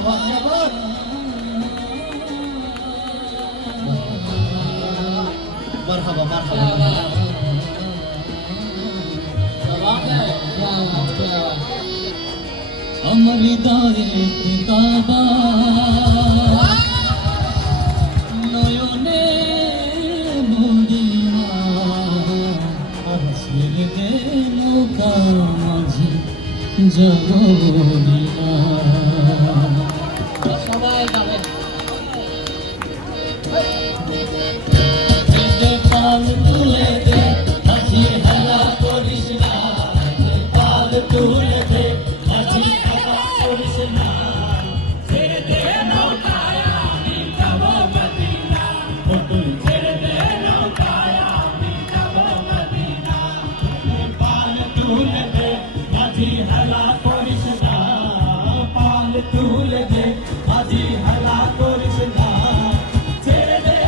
مرحبا مرحبا আমার হৃদয়ে কাবা নয়নে মদিনা আসিতে নৌকা মাঝি জগরিয়া সবাই যাবে পাল তুলে দে হাসি হেলা করিস না পাল তুলে দে হাসি হেলা করিস না ছেড়ে দে নৌকায় আমি যাব মদিনা তুই ছেড়ে দে নৌকায় আমি যাব মদিনা পাল তুলে দে হাসি হেলা করিস না পাল তুলে দে হাসি হেলা করিস না ছেড়ে দে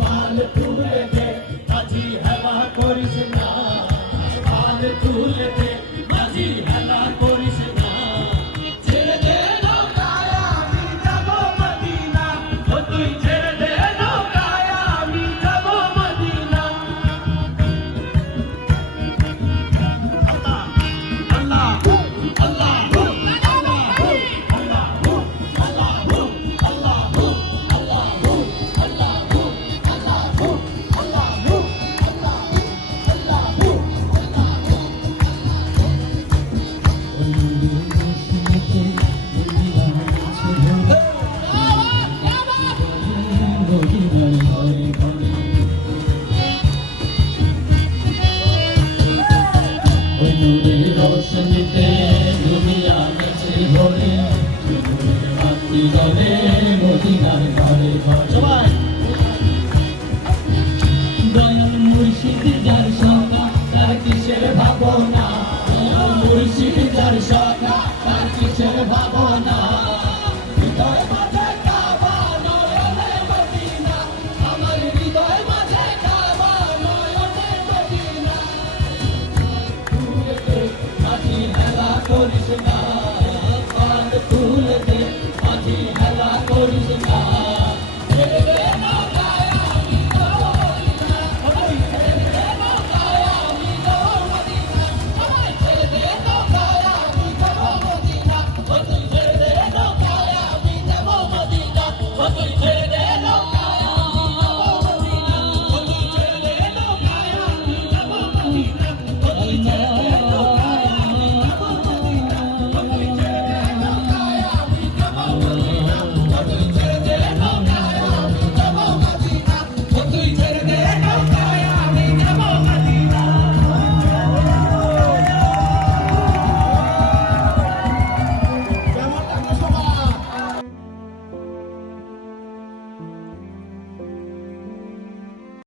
পাল তুলে দে মাঝি হেলা করিস না পাল তুলে দে মাঝি হেলা করিস না ছেড়ে দে নৌকায় আমি যাব মদিনা তুই ছেড়ে দে নৌকায় আমি যাব মদিনা আল্লাহ আল্লাহ আল্লাহ रोशनीते दुनिया में भोरे बाती जले मदिनार घरे घरे दयाल मुर्शिद जार सखा तार किसेर भावना मुर्शिद जार सखा तार किसेर भावना हृदय माঝে কাবা নয়নে মদিনা আমার হৃদয় মাঝে কাবা নয়নে মদিনা মাঝি হেলা করিস না